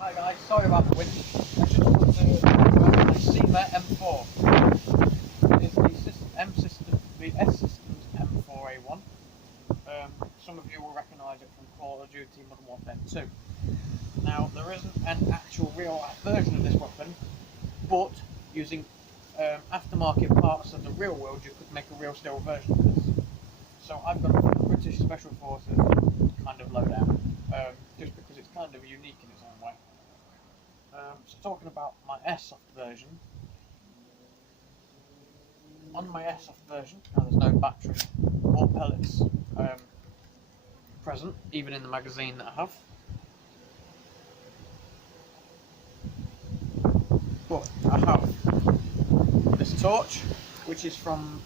Hi guys, sorry about the wind. I just want to talk about my CYMA M4. It's the S-Systems M4A1. Some of you will recognise it from Call of Duty Modern Warfare 2. Now, there isn't an actual real-life version of this weapon, but using aftermarket parts of the real world, you could make a real steel version of this. So I've got a British Special Forces kind of loadout, just because it's kind of unique in its own way. So talking about my airsoft version, on my airsoft version, now there's no battery or pellets present, even in the magazine that I have. But I have this torch, which is from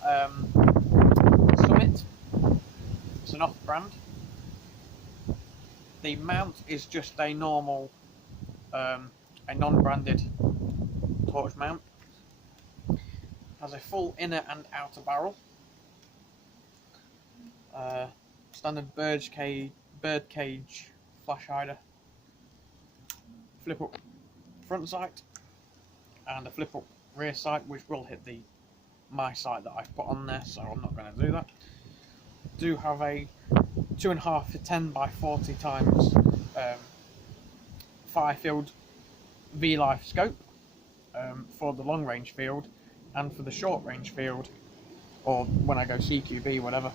Summit. It's an off-brand. The mount is just a normal, a non-branded torch mount. Has a full inner and outer barrel. Standard bird cage flash hider. Flip up front sight and a flip up rear sight, which will hit my sight that I've put on there, so I'm not going to do that. Do have a 2.5 to 10 by 40 times fire field V-Life scope for the long range field, and for the short range field, or when I go CQB, whatever,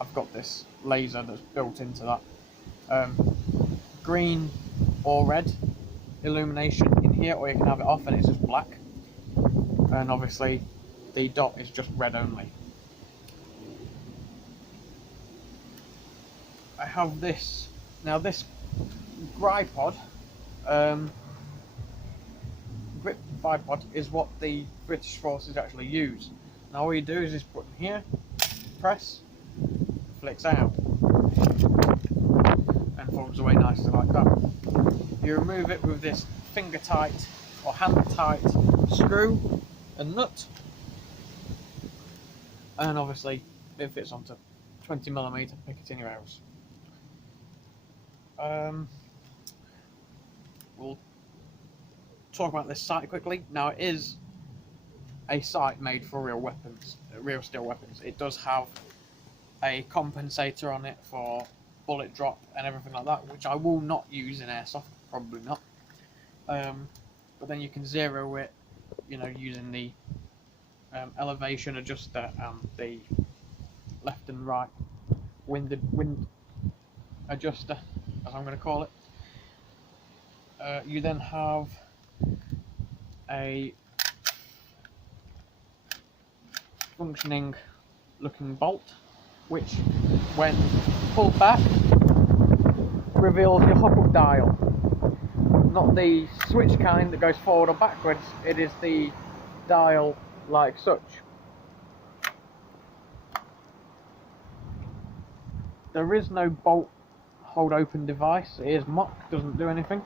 I've got this laser that's built into that. Green or red illumination in here, or you can have it off and it's just black, and obviously the dot is just red only. I have this, now this gripod, grip bipod, is what the British forces actually use. Now all you do is this button here, press, flicks out, and folds away nicely like that. You remove it with this finger tight or hand tight screw and nut, and obviously it fits onto 20mm Picatinny rails. We'll talk about this sight quickly. Now, it is a sight made for real weapons, real steel weapons. It does have a compensator on it for bullet drop and everything like that, which I will not use in airsoft, probably not. But then you can zero it, using the elevation adjuster and the left and right wind adjuster, as I'm going to call it. You then have a functioning looking bolt, which when pulled back reveals your hop-up dial. Not the switch kind that goes forward or backwards, it is the dial like such. There is no bolt hold open device, it is mock, doesn't do anything.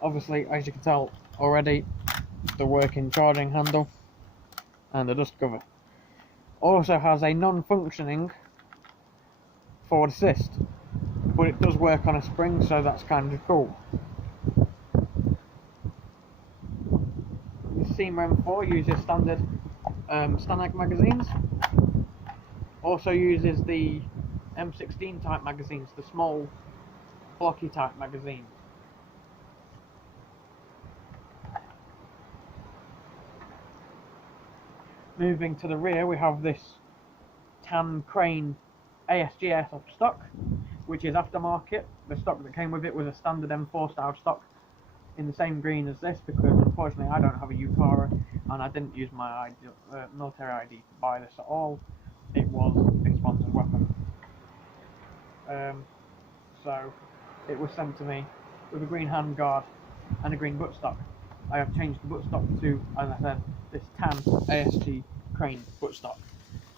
Obviously, as you can tell already, the working charging handle and the dust cover. Also has a non-functioning forward assist, but it does work on a spring, so that's kind of cool. The CYMA M4 uses standard Stanag magazines. Also uses the M16 type magazines, the small blocky type magazine. Moving to the rear, we have this tan crane ASGS stock, which is aftermarket. The stock that came with it was a standard M4 style stock in the same green as this, because unfortunately I don't have a UCARA and I didn't use my military ID to buy this at all. It was a sponsored weapon. So it was sent to me with a green handguard and a green buttstock. I have changed the buttstock to, as I said, this tan ASG crane buttstock.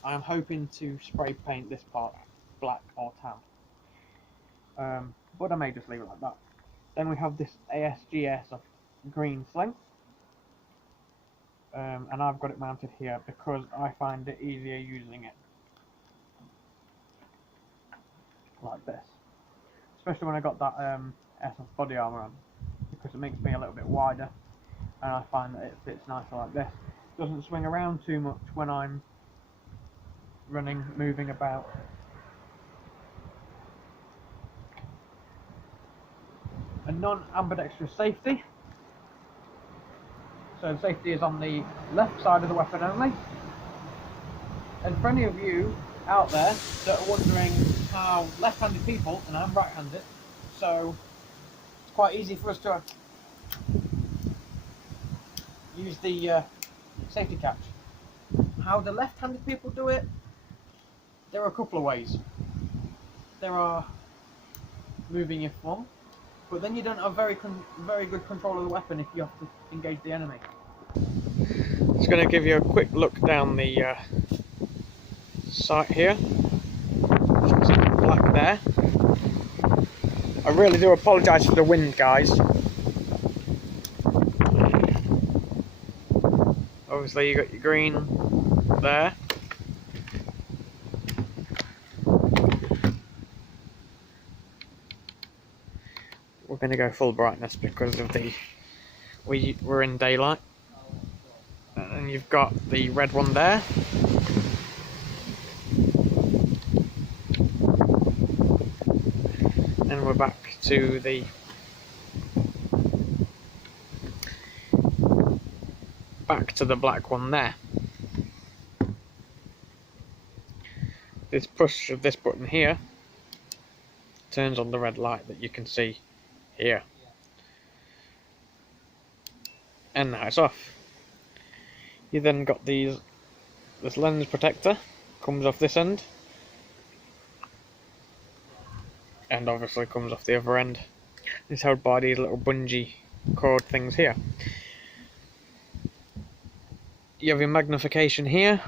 I am hoping to spray paint this part black or tan, but I may just leave it like that. Then we have this ASGS of green sling, and I've got it mounted here because I find it easier using it like this, especially when I got that SS body armour on, because it makes me a little bit wider, and I find that it fits nicer like this. It doesn't swing around too much when I'm running, moving about. A non-ambidextrous safety. So safety is on the left side of the weapon only. And for any of you out there that are wondering how left-handed people, and I'm right-handed, so it's quite easy for us to use the safety catch. How do left-handed people do it? There are a couple of ways. There are moving your thumb, but then you don't have very good control of the weapon if you have to engage the enemy. Just going to give you a quick look down the sight here. It's black there. I really do apologise for the wind, guys. Obviously you got your green there. We're going to go full brightness because of we're in daylight. And you've got the red one there. And we're back to the black one there. This push of this button here turns on the red light that you can see here. And now it's off. You then got this lens protector comes off this end, and obviously comes off the other end. It's held by these little bungee cord things here. You have your magnification here.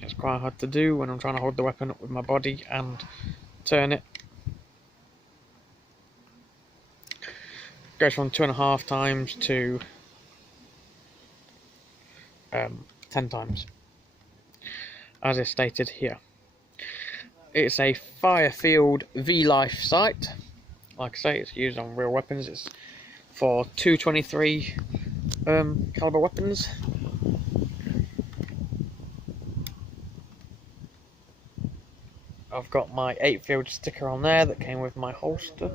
It's quite hard to do when I'm trying to hold the weapon up with my body and turn it. Goes from 2.5 times to 10 times, as is stated here. It's a Firefield V-Life sight. Like I say, it's used on real weapons. It's for 223 caliber weapons. I've got my 8-field sticker on there that came with my holster.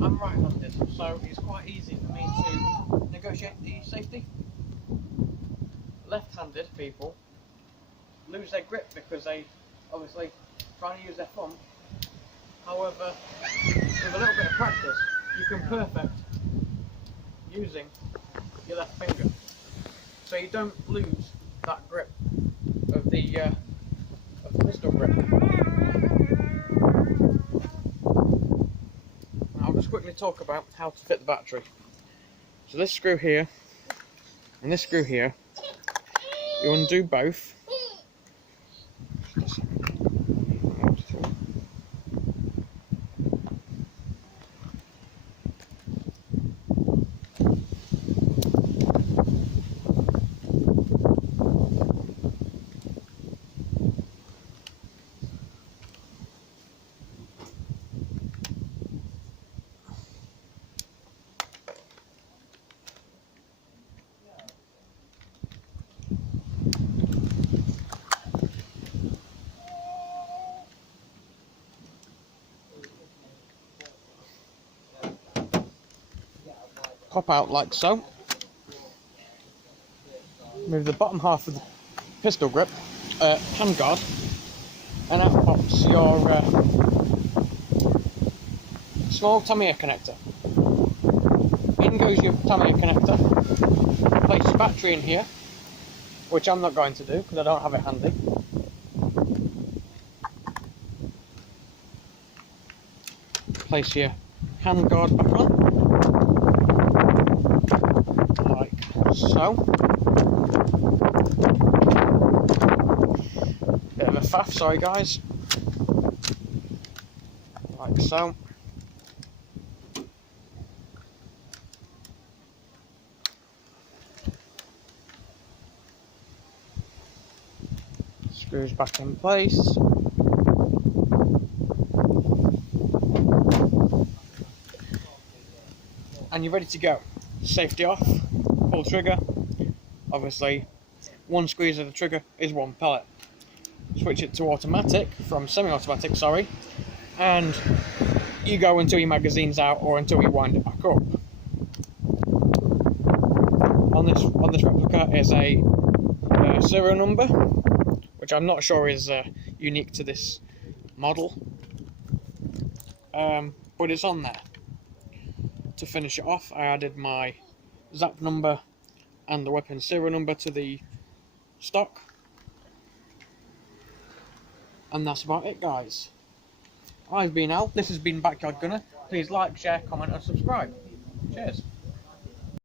I'm right-handed, so it's quite easy for me to negotiate the safety. Left-handed people lose their grip because they obviously try to use their thumb. However, with a little bit of practice, you can perfect using your left finger, so you don't lose that grip of the pistol grip. I'll just quickly talk about how to fit the battery. So this screw here and this screw here, you undo both. Pop out like so. Move the bottom half of the pistol grip, handguard, and out pops your small Tamiya connector. In goes your Tamiya connector. Place your battery in here, which I'm not going to do because I don't have it handy. Place your handguard back on. So, bit of a faff, sorry guys. like so. Screws back in place. And you're ready to go. Safety off, pull trigger. Obviously, one squeeze of the trigger is one pellet. Switch it to automatic, from semi-automatic, sorry, and you go until your magazine's out or until you wind it back up. On this replica is a serial number, which I'm not sure is unique to this model, but it's on there. To finish it off, I added my ZAP number and the weapon serial number to the stock, and that's about it, guys. I've been Al, this has been Backyard Gunner. Please like, share, comment and subscribe. Cheers.